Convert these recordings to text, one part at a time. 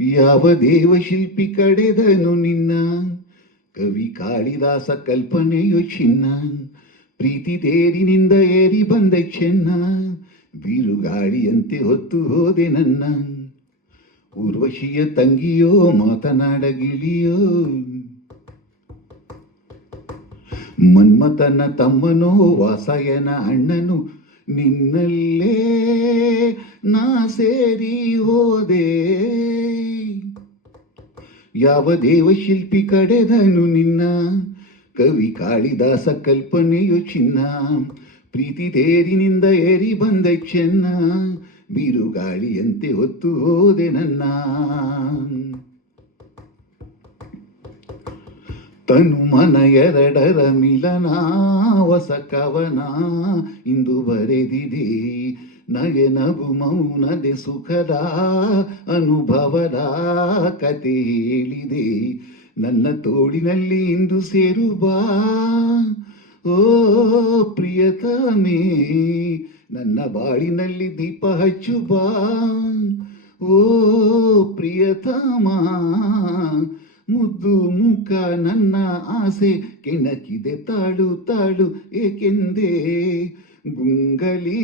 ಯಾವ ದೇವಶಿಲ್ಪಿ ಕಡೆದನು ನಿನ್ನ? ಕವಿ ಕಾಳಿದಾಸ ಕಲ್ಪನೆಯು ಚಿನ್ನ. ಪ್ರೀತಿ ತೇರಿನಿಂದ ಏರಿ ಬಂದ ಚೆನ್ನ. ಬೀರುಗಾಳಿಯಂತೆ ಹೊತ್ತು ಹೋದೆ ನನ್ನ. ಊರ್ವಶಿಯ ತಂಗಿಯೋ ಮಾತನಾಡ ಗಿಳಿಯೋ ಮನ್ಮಥನ ತಮ್ಮನೋ, ವಾಸಯನ ಅಣ್ಣನು. ನಿನ್ನಲ್ಲೇ ನಾ ಸೇರಿ ಹೋದೆ. ಯಾವ ದೇವಶಿಲ್ಪಿ ಕಡೆದನು ನಿನ್ನ? ಕವಿ ಕಾಳಿದಾಸ ಕಲ್ಪನೆಯು ಚಿನ್ನ. ಪ್ರೀತಿ ತೇರಿನಿಂದ ಏರಿ ಬಂದ ಚೆನ್ನ. ಬೀರುಗಾಳಿಯಂತೆ ಹೊತ್ತು ಹೋದೆ ನನ್ನ. ತನು ಮನ ಎರಡರ ಮಿಲನ, ಹೊಸ ಕವನ ಇಂದು ಬರೆದಿದೆ. ನಗೆ ನಗು ಮೌನದೆ ಸುಖದ ಅನುಭವದ ಕತೆ ಹೇಳಿದೆ. ನನ್ನ ತೋಳಿನಲ್ಲಿ ಇಂದು ಸೇರು ಬಾ ಓ ಪ್ರಿಯತಮೇ, ನನ್ನ ಬಾಳಿನಲ್ಲಿ ದೀಪ ಹಚ್ಚು ಬಾ ಓ ಪ್ರಿಯತಮ, ಮುದ್ದು ನನ್ನ ಆಸೆ ಕೆಣಕಿದೆ ತಾಳು ತಾಳು ಏಕೆಂದೇ? ಗುಂಗಲಿ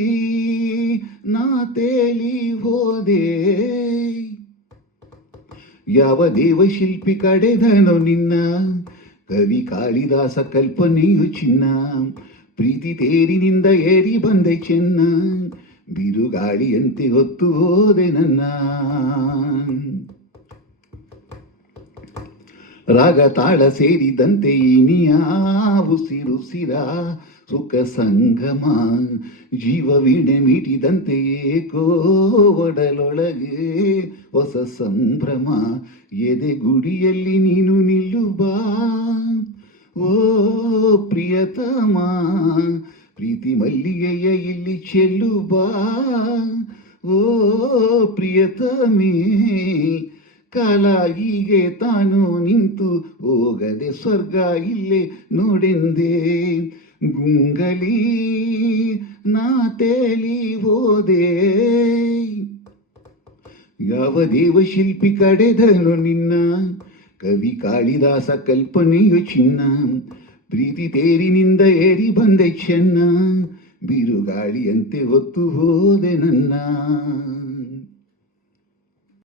ನಾ ತೇಲಿ ಹೋದೆ. ಯಾವ ದೇವಶಿಲ್ಪಿ ಕಡೆದನೋ ನಿನ್ನ? ಕವಿ ಕಾಳಿದಾಸ ಕಲ್ಪನೆಯು ಚಿನ್ನ. ಪ್ರೀತಿ ತೇರಿನಿಂದ ಏರಿ ಬಂದೆ ಚೆನ್ನ. ಬಿರುಗಾಳಿಯಂತೆ ಹೊತ್ತು ಹೋದೆ ನನ್ನ. ರಾಗ ತಾಳ ಸೇರಿದಂತೆ ಇನಿಯ ಉಸಿರುಸಿರ ಸುಖ ಸಂಗಮ ಜೀವ ವೀಣೆ ಮೀಟಿದಂತೆ ಏಕೋ ಒಡಲೊಳಗೆ ಹೊಸ ಸಂಭ್ರಮ. ಎದೆ ಗುಡಿಯಲ್ಲಿ ನೀನು ನಿಲ್ಲು ಬಾ ಓ ಪ್ರಿಯತಮ, ಪ್ರೀತಿ ಮಲ್ಲಿಗೆಯ ಇಲ್ಲಿ ಚೆಲ್ಲು ಬಾ ಓ ಪ್ರಿಯತಮೇ ಕಾಲ ಹೀಗೆ ತಾನು ನಿಂತು ಹೋಗದೆ ಸ್ವರ್ಗ ಇಲ್ಲೇ ನೋಡೆಂದೆ. ಗುಂಗಲಿ ನಾ ತೇಲಿ ಹೋದೆ. ಯಾವ ದೇವಶಿಲ್ಪಿ ಕಡೆದನು ನಿನ್ನ? ಕವಿ ಕಾಳಿದಾಸ ಕಲ್ಪನೆಯು ಚಿನ್ನ. ಪ್ರೀತಿ ತೇರಿನಿಂದ ಏರಿ ಬಂದೆ ಚೆನ್ನ. ಬಿರುಗಾಳಿಯಂತೆ ಹೊತ್ತು ಹೋದೆ ನನ್ನ.